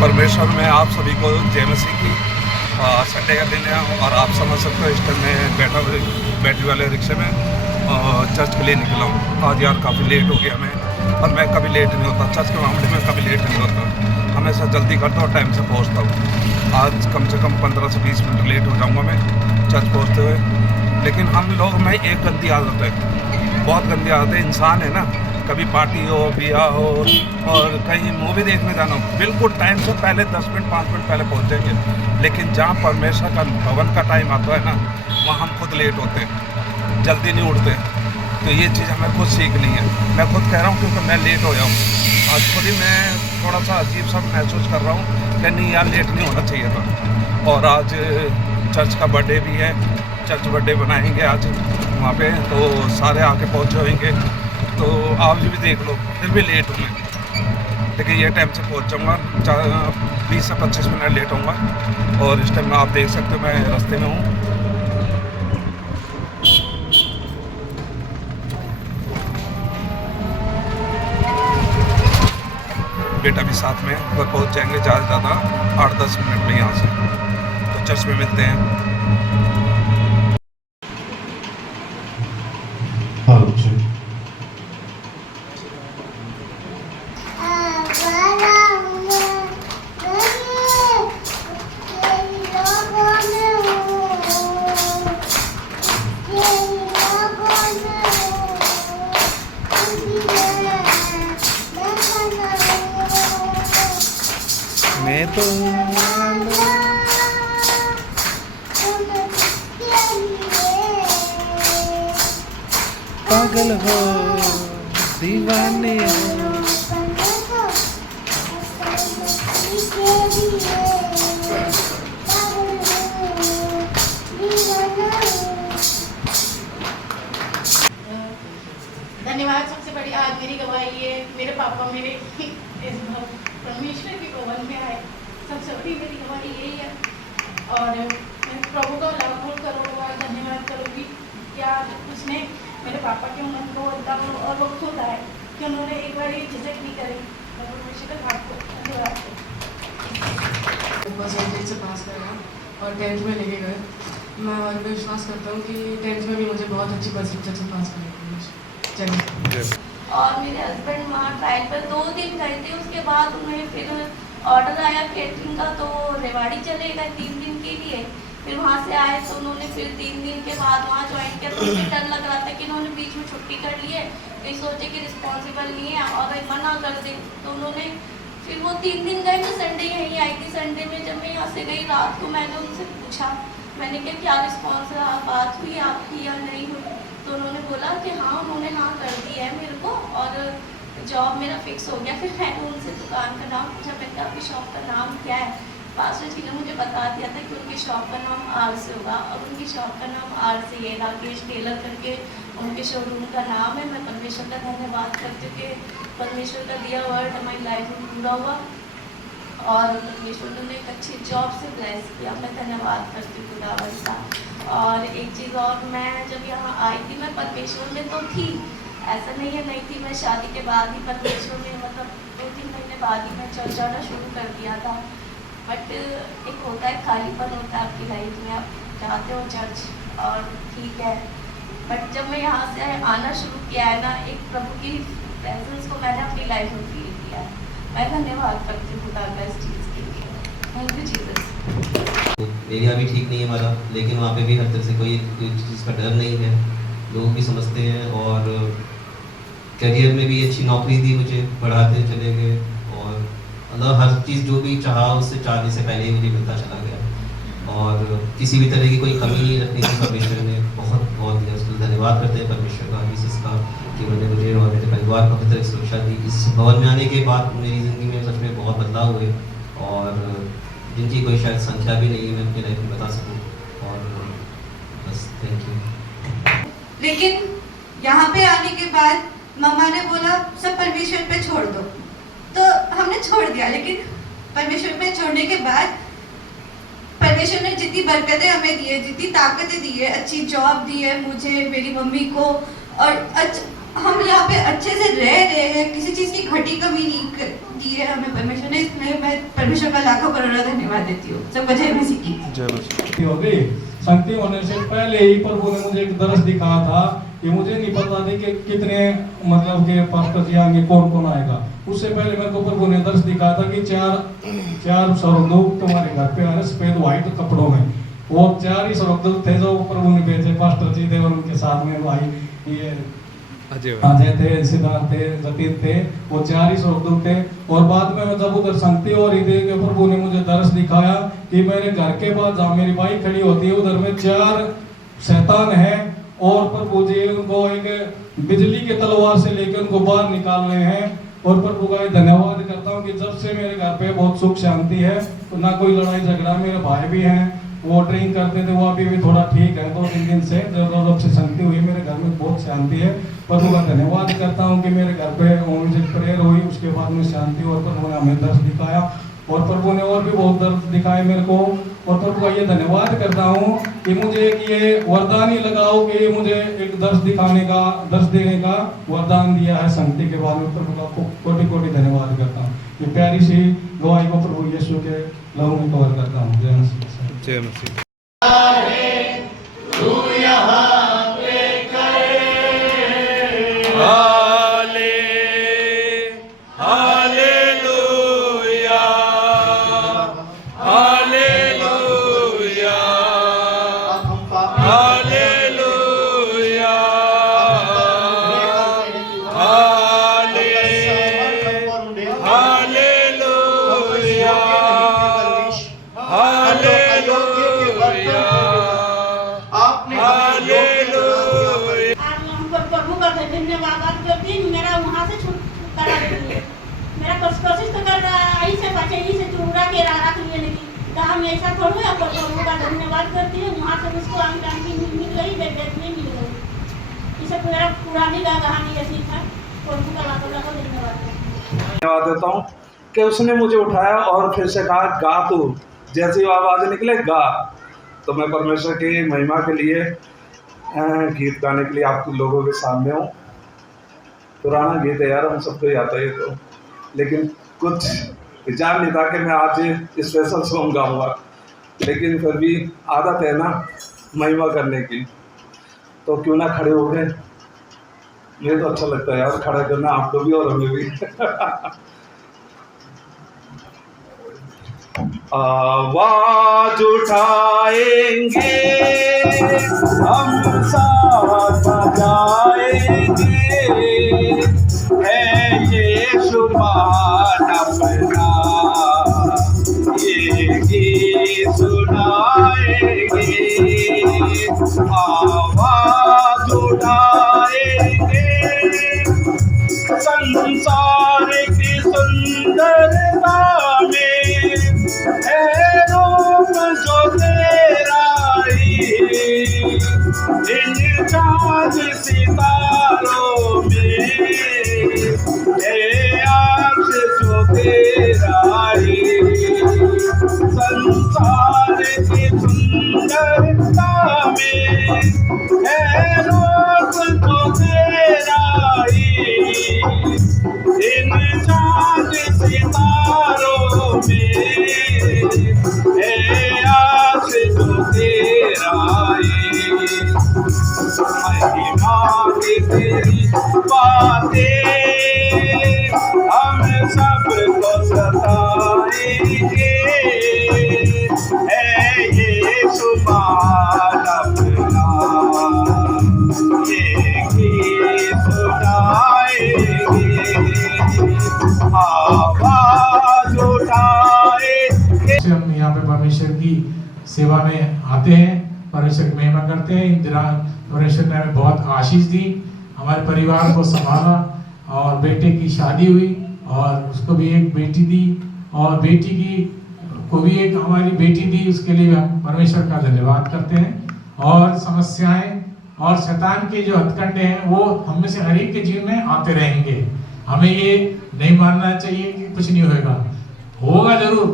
परमेश्वर में आप सभी को जय मसीह की। संडे का दिन है और आप समझ सकते हो इस टाइम मैं बैटरी वाले रिक्शे में चर्च के लिए निकला हूँ। आज यार काफ़ी लेट हो गया मैं, और मैं कभी लेट नहीं होता चर्च के मामले में, कभी लेट नहीं होता, हमेशा जल्दी करता और टाइम से पहुँचता हूँ। आज कम से कम 15 से 20 मिनट लेट हो जाऊँगा मैं चर्च पहुँचते हुए। लेकिन हम लोग में एक गंदी आदत है, बहुत गंदी आदत है, इंसान है ना, कभी पार्टी हो, ब्याह हो और कहीं मूवी देखने जाना हो, बिल्कुल टाइम से पहले 10 मिनट 5 मिनट पहले पहुंचेंगे। लेकिन जहाँ परमेश्वर का भवन का टाइम आता है ना, वहाँ हम खुद लेट होते हैं, जल्दी नहीं उठते। तो ये चीज़ हमें खुद सीखनी है। मैं खुद कह रहा हूँ क्योंकि मैं लेट हो जाऊँ, आज खुद ही मैं थोड़ा सा अजीब सा महसूस कर रहा हूँ कि नहीं यार लेट नहीं होना चाहिए था। और आज चर्च का बर्थडे भी है, चर्च बर्थडे बनाएंगे आज वहाँ पे, तो सारे आके पहुँचे होंगे, तो आप भी देख लो, फिर भी लेट हूँ मैं। लेकिन ये टाइम से पहुँच जाऊँगा, 20 से 25 मिनट लेट होऊंगा। और इस टाइम में आप देख सकते हो मैं रास्ते में हूँ। बेटा भी साथ में, अगर पहुँच जाएंगे ज़्यादा से ज़्यादा 8-10 मिनट में यहाँ से, तो चर्च में मिलते हैं। मैं तो पागल हो दीवाने हो। धन्यवाद। सबसे बड़ी आज मेरी गवाही है, मेरे पापा मेरे इस परमेश्वर के भवन में आए, सबसे बड़ी मेरी गवाही यही है। और मैं प्रभु का लाखों करोड़ों बार धन्यवाद करूँगी कि आज उसने मेरे पापा के मन को और वो खुद आए कि उन्होंने एक बार ये झिझक नहीं करी। परमेश्वर का आपको धन्यवाद। परसेंटेज से पास करा और 10th में लेके गए। मैं और विश्वास करता हूँ कि 10th में भी मुझे बहुत अच्छी परसेंटेज से पास करेंगे। चलिए। और मेरे हस्बैंड वहाँ ट्रायल पर 2 दिन गए थे, उसके बाद उन्हें फिर ऑर्डर आया केटरिंग का, तो रेवाड़ी चले गए 3 दिन के लिए। फिर वहाँ से आए तो उन्होंने फिर 3 दिन के बाद वहाँ ज्वाइन किया, तो मुझे डर लग रहा था कि उन्होंने बीच में छुट्टी कर ली है, कहीं सोचे कि रिस्पॉन्सिबल नहीं है और मना कर दे। तो उन्होंने फिर वो 3 दिन गए, मैं संडे यहीं आई थी। संडे में जब मैं यहाँ से गई रात को, मैंने उनसे पूछा, मैंने कहा क्या रिस्पॉन्स रहा, बात हुई आपकी या नहीं हुई? तो उन्होंने बोला कि हाँ, उन्होंने हाँ कर दी है मेरे को और जॉब मेरा फिक्स हो गया। फिर मैंने उनसे दुकान का नाम पूछा, मैंने कहा आपकी शॉप का नाम क्या है? पास्टर जी ने मुझे बता दिया था कि उनकी शॉप का नाम आर से होगा, और उनकी शॉप का नाम आर से है, राकेश टेलर करके उनके शोरूम का नाम है। मैं परमेश्वर का धन्यवाद करती हूँ कि परमेश्वर का दिया वर्ड हमारी लाइफ में पूरा हुआ और परमेश्वर ने एक अच्छी जॉब से ब्लेस किया। मैं धन्यवाद करती हूँ खुदावन का। और एक चीज़ और, मैं जब यहाँ आई थी, मैं परमेश्वर में तो थी, ऐसा नहीं है नहीं थी, मैं शादी के बाद ही परमेश्वर में, मतलब 2-3 महीने बाद ही मैं चर्च जाना शुरू कर दिया था। बट एक होता है खालीपन होता है आपकी लाइफ में, आप जाते हो चर्च और ठीक है, बट जब मैं यहाँ से आना शुरू किया है ना, एक प्रभु की प्रेजेंस को मैंने अपनी लाइफ में फील किया है। मैं धन्यवाद करती हूँ खुदा का इस चीज़ के लिए। Thank you Jesus. एरिया भी ठीक नहीं है हमारा, लेकिन वहाँ पे भी हर तरह से कोई चीज़ का डर नहीं है, लोग भी समझते हैं। और करियर में भी अच्छी नौकरी दी मुझे, पढ़ाते चले गए और मतलब हर चीज़ जो भी चाहा उससे चाहने से पहले ही मुझे मिलता चला गया। और किसी भी तरह की कोई कमी नहीं रखनी थी, परमेश्वर ने बहुत बहुत दिया, उसको धन्यवाद करते हैं परमेश्वर का, मिसेस का, कि उन्होंने मुझे और मेरे परिवार को हर तरह की सुरक्षा दी। इस भवन में आने के बाद मेरी ज़िंदगी में सच में बहुत बदलाव हुए, और जिनकी कोई शायद संख्या भी नहीं है मैं अपनी लाइफ में बता सकूं। और बस थैंक यू। लेकिन यहाँ पे आने के बाद मम्मा ने बोला सब परमेश्वर पे छोड़ दो, तो हमने छोड़ दिया। लेकिन परमेश्वर पे छोड़ने के बाद परमेश्वर ने जितनी बरकतें हमें दी है, जितनी ताकतें दी है, अच्छी जॉब दी है मुझे, मेरी मम्मी को, और हम यहाँ पे अच्छे से रह रहे हैं, किसी चीज़ की घटी कमी नहीं दी है हमें परमेश्वर ने। इसमें मैं परमेश्वर का लाखों करोड़ों धन्यवाद देती हूँ। सबको जय मसीह की। जय मसीह। हो गई शक्ति होने से पहले ही प्रभु ने मुझे एक दर्श दिखाया था कि मुझे नहीं पता था कि कितने मतलब के पास्टर जी आएंगे, कौन कौन आएगा। उससे पहले मेरे को प्रभु ने दर्श दिखाया था कि चार स्वर्गदूत तुम्हारे घर पे आ रहे सफेद व्हाइट कपड़ों में। वो 4 ही स्वर्गदूत थे जो प्रभु ने भेजे, पास्टर जी थे और उनके साथ में भाई ये अजय थे, सिद्धार्थ थे, जतीन थे, वो 4 ही स्वर्गदूत थे। और बाद में जब उधर संगति हो रही थी, प्रभु ने मुझे दर्श दिखाया कि मेरे घर के पास जहाँ मेरी बाइक खड़ी होती है उधर में 4 शैतान है और प्रभु जी उनको एक बिजली के तलवार से लेकर उनको बाहर निकाल रहे हैं। और प्रभु का धन्यवाद करता हूँ कि जब से मेरे घर पे बहुत सुख शांति है, तो ना कोई लड़ाई झगड़ा। मेरे भाई भी हैं, वो ड्रिंक करते थे, वो अभी भी थोड़ा ठीक है। 2-3 दिन से जब से शांति हुई मेरे घर में बहुत शांति है। प्रभु का धन्यवाद करता हूँ कि मेरे घर पे मुझे प्रेयर हुई, उसके बाद में शांति और प्रभु ने हमें दर्श दिखाया और प्रभु ने और भी बहुत दर्श दिखाए मेरे को। और प्रभु का ये धन्यवाद करता हूँ कि मुझे एक ये वरदान ही लगाओ कि मुझे एक दर्श देने का वरदान दिया है शांति के बाद में। प्रभु का कोटि धन्यवाद करता हूँ। ये प्यारी सी गवाही को प्रभु यीशु के लहू में कवर करता हूँ। जय मसीह। जय मसीह। प्रभु का धन्यवाद करती हूँ। मेरा वहाँ से छुटकारा देती है। मेरा कोशिश तो कर रहा है यही से बचे, यही से चूड़ा के रख लिए, लेकिन कहा मैं ऐसा थोड़ा है। प्रभु का धन्यवाद करती हूँ। वहाँ से उसको आंटी मिल गई, बेटे मिल गई। इसे मेरा पुरानी कहानी ऐसी था। प्रभु का लाखों धन्यवाद देता हूँ कि उसने मुझे उठाया और फिर से कहा गा तू, जैसी आवाज़ निकले गा। तो मैं परमेश्वर की महिमा के लिए गीत गाने के लिए आप लोगों के सामने हूँ। पुराना गीत है यार, हम सबको ही आता है तो, लेकिन कुछ विचार नहीं था कि मैं आज स्पेशल सॉन्ग गाऊंगा, लेकिन फिर भी आदत है ना महिमा करने की, तो क्यों ना खड़े हो गए। मुझे तो अच्छा लगता है यार खड़ा करना, आपको भी और हमें भी। आवाज उठाएंगे हम साथ बजाएंगे, है यीशु मान अपना, ये गीत सुनाएंगे। आवाज उठाएंगे संसार की सुंदरता में, है रूप जो तेरा ही, इन चाँद सितारों में, है आँख जो तेरा ही। संसार की सुंदरता में, है रूप जो तेरा ही, इन चाँद सितारों में, है आँख जो तेरा ही। महिमा की तेरी बातें हम सबको सताएंगे, है यीशु मान अपना, ये गीत सुनाएंगे। आवाज उठाएंगे। हम यहाँ पे परमेश्वर की सेवा में आते हैं, परमेश्वर की महिमा करते हैं। इन दिनों परमेश्वर ने हमें बहुत आशीष दी, हमारे परिवार को संभाला और बेटे की शादी हुई और उसको भी एक बेटी दी और बेटी की को भी एक हमारी बेटी दी। उसके लिए हम परमेश्वर का धन्यवाद करते हैं। और समस्याएं और शैतान के जो हथकंडे हैं वो हम में से हर एक के जीवन में आते रहेंगे। हमें ये नहीं मानना चाहिए कि कुछ नहीं होगा जरूर,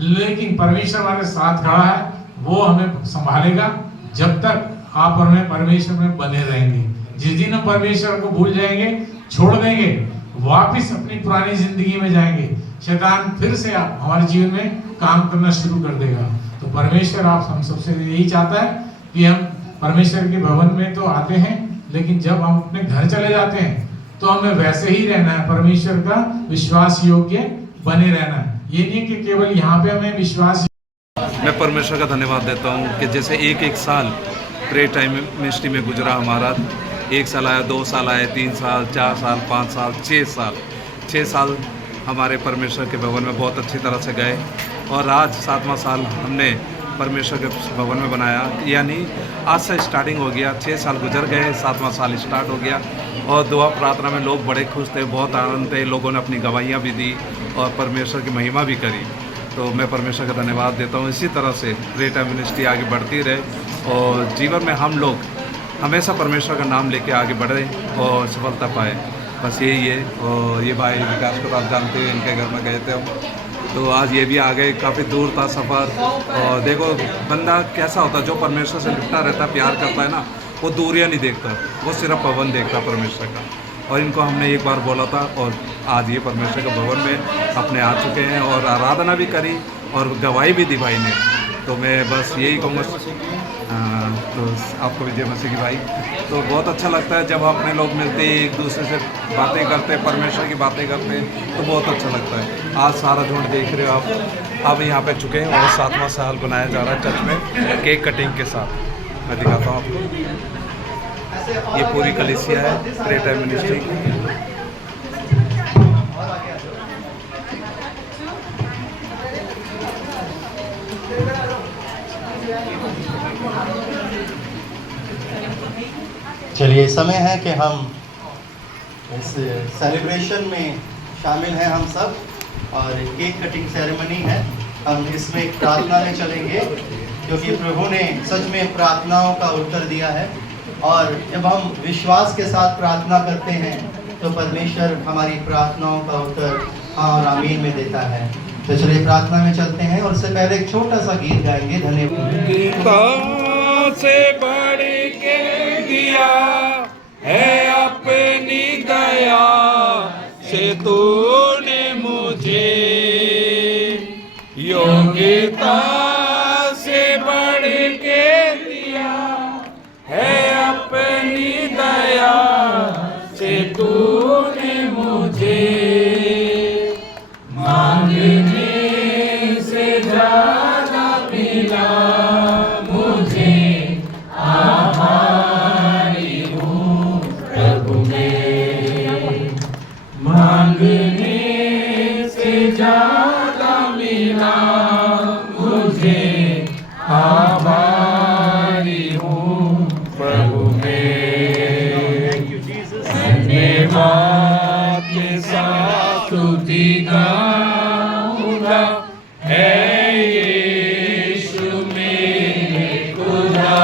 लेकिन परमेश्वर हमारे साथ खड़ा है, वो हमें संभालेगा जब तक आप और मैं परमेश्वर में बने रहेंगे। जिस दिन हम परमेश्वर को भूल जाएंगे, छोड़ देंगे, वापिस अपनी पुरानी जिंदगी में जाएंगे, शैतान फिर से हमारे जीवन में काम करना शुरू कर देगा। तो परमेश्वर आप हम सबसे यही चाहता है कि हम परमेश्वर के भवन में तो आते हैं, लेकिन जब हम अपने घर चले जाते हैं तो हमें वैसे ही रहना है, परमेश्वर का विश्वास योग्य बने रहना है। ये नहीं कि केवल यहाँ पे हमें विश्वास। मैं परमेश्वर का धन्यवाद देता हूँ कि जैसे एक साल प्रे टाइम मिनिस्ट्री में गुजरा हमारा। 1 साल आया, 2 साल आए, 3 साल, 4 साल, 5 साल, 6 साल हमारे परमेश्वर के भवन में बहुत अच्छी तरह से गए। और आज 7वां साल हमने परमेश्वर के भवन में बनाया, यानी आज से स्टार्टिंग हो गया। 6 साल गुजर गए, 7वां साल स्टार्ट हो गया। और दुआ प्रार्थना में लोग बड़े खुश थे, बहुत आनंद थे। लोगों ने अपनी गवाहियाँ भी दी और परमेश्वर की महिमा भी करी। तो मैं परमेश्वर का धन्यवाद देता हूँ। इसी तरह से प्रे टाइम मिनिस्ट्री आगे बढ़ती रहे और जीवन में हम लोग हमेशा परमेश्वर का नाम लेके आगे बढ़ें और सफलता पाए, बस यही है। और ये भाई विकास को आप जानते हैं, इनके घर में गए थे हम, तो आज ये भी आ गए। काफ़ी दूर था सफ़र। और देखो बंदा कैसा होता है, जो परमेश्वर से लिपटा रहता है, प्यार करता है ना, वो दूरियां नहीं देखता, वो सिर्फ भवन देखता परमेश्वर का। और इनको हमने एक बार बोला था और आज ये परमेश्वर के भवन में अपने आ चुके हैं और आराधना भी करी और गवाही भी दी भाई ने। तो मैं बस यही कहूँगा, तो आपको भी जय मसीह की भाई। तो बहुत अच्छा लगता है जब अपने लोग मिलते हैं, एक दूसरे से बातें करते हैं, परमेश्वर की बातें करते हैं, तो बहुत अच्छा लगता है। आज सारा झुंड देख रहे हो आप, अब यहाँ पे चुके हैं और 7वां साल बनाया जा रहा है चर्च में केक कटिंग के साथ। मैं दिखाता हूँ आपको, ये पूरी कलीसिया है प्रे टाइम मिनिस्ट्री की। चलिए, समय है कि हम इस सेलिब्रेशन में शामिल हैं हम सब, और केक कटिंग सेरेमनी है। हम इसमें एक प्रार्थना में चलेंगे क्योंकि प्रभु ने सच में प्रार्थनाओं का उत्तर दिया है। और जब हम विश्वास के साथ प्रार्थना करते हैं तो परमेश्वर हमारी प्रार्थनाओं का उत्तर हाँ और आमीन में देता है। तो चलिए प्रार्थना में चलते हैं और उससे पहले एक छोटा सा गीत गाएंगे। धन्यवाद से बढ़ के दिया है अपनी दया से तूने मुझे, योग्यता से बढ़ के दिया है अपनी दया से तूने मुझे, मांगने से ज्यादा मिला मुझे, आभारी हूँ प्रभु में, मांगने से ज्यादा मिला मुझे, आभारी हूँ प्रभु में। धन्यवाद के साथ स्तुति गाऊंगा, है यीशु मेरे खुदा,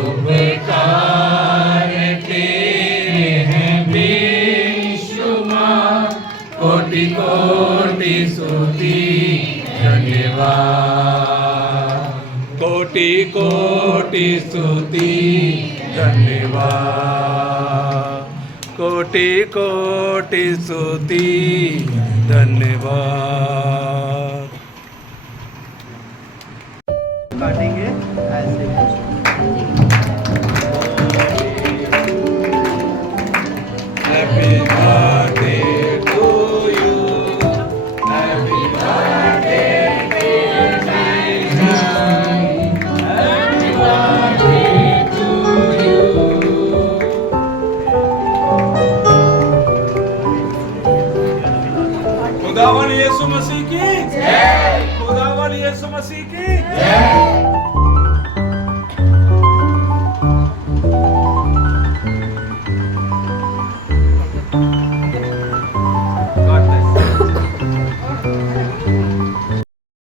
उपकार तेरे हैं बेशुमार, कोटि कोटि स्तुति धन्यवाद, कोटि कोटि स्तुति धन्यवाद, कोटि कोटि स्तुति धन्यवाद। काटेंगे ऐसे। Happy birthday to you, happy birthday to Jesus, happy birthday to you। खुदावन यीशु मसीह की जय, खुदावन यीशु मसीह की जय।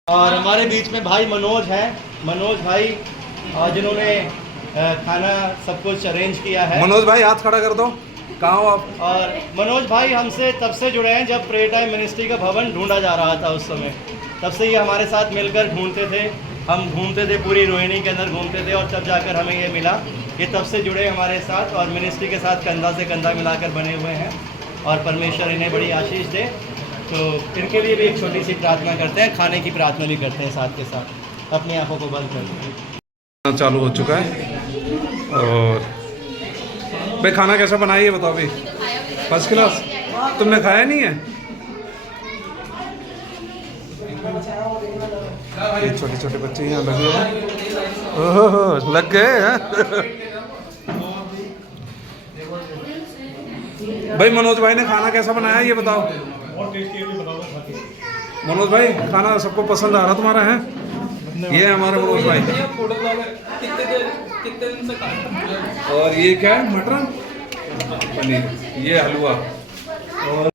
और हमारे बीच में भाई मनोज हैं। मनोज भाई जिन्होंने खाना सब कुछ अरेंज किया है। मनोज भाई हाथ खड़ा कर दो, कहाँ हो आप? और मनोज भाई हमसे तब से जुड़े हैं जब प्रे टाइम मिनिस्ट्री का भवन ढूंढा जा रहा था। उस समय तब से ये हमारे साथ मिलकर ढूंढते थे, हम घूमते थे, पूरी रोहिणी के अंदर घूमते थे और तब जाकर हमें ये मिला। ये तब से जुड़े हमारे साथ और मिनिस्ट्री के साथ कंधा से कंधा मिलाकर बने हुए हैं और परमेश्वर इन्हें बड़ी आशीष दे। तो इनके लिए भी एक छोटी सी प्रार्थना करते हैं, खाने की प्रार्थना भी करते हैं साथ के साथ। अपनी आंखों को बंद करते चालू हो चुका है। और भाई खाना कैसा बनाया ये बताओ भाई। First class. तुमने खाया नहीं है? ये छोटे छोटे बच्चे यहाँ लगे हैं। ओह लग गए हैं। भाई मनोज भाई ने खाना कैसा बनाया ये बताओ। मनोज भाई खाना सबको पसंद आ रहा तुम्हारा है? ये है हमारे मनोज भाई। और ये क्या है? मटर पनीर। ये हलवा। और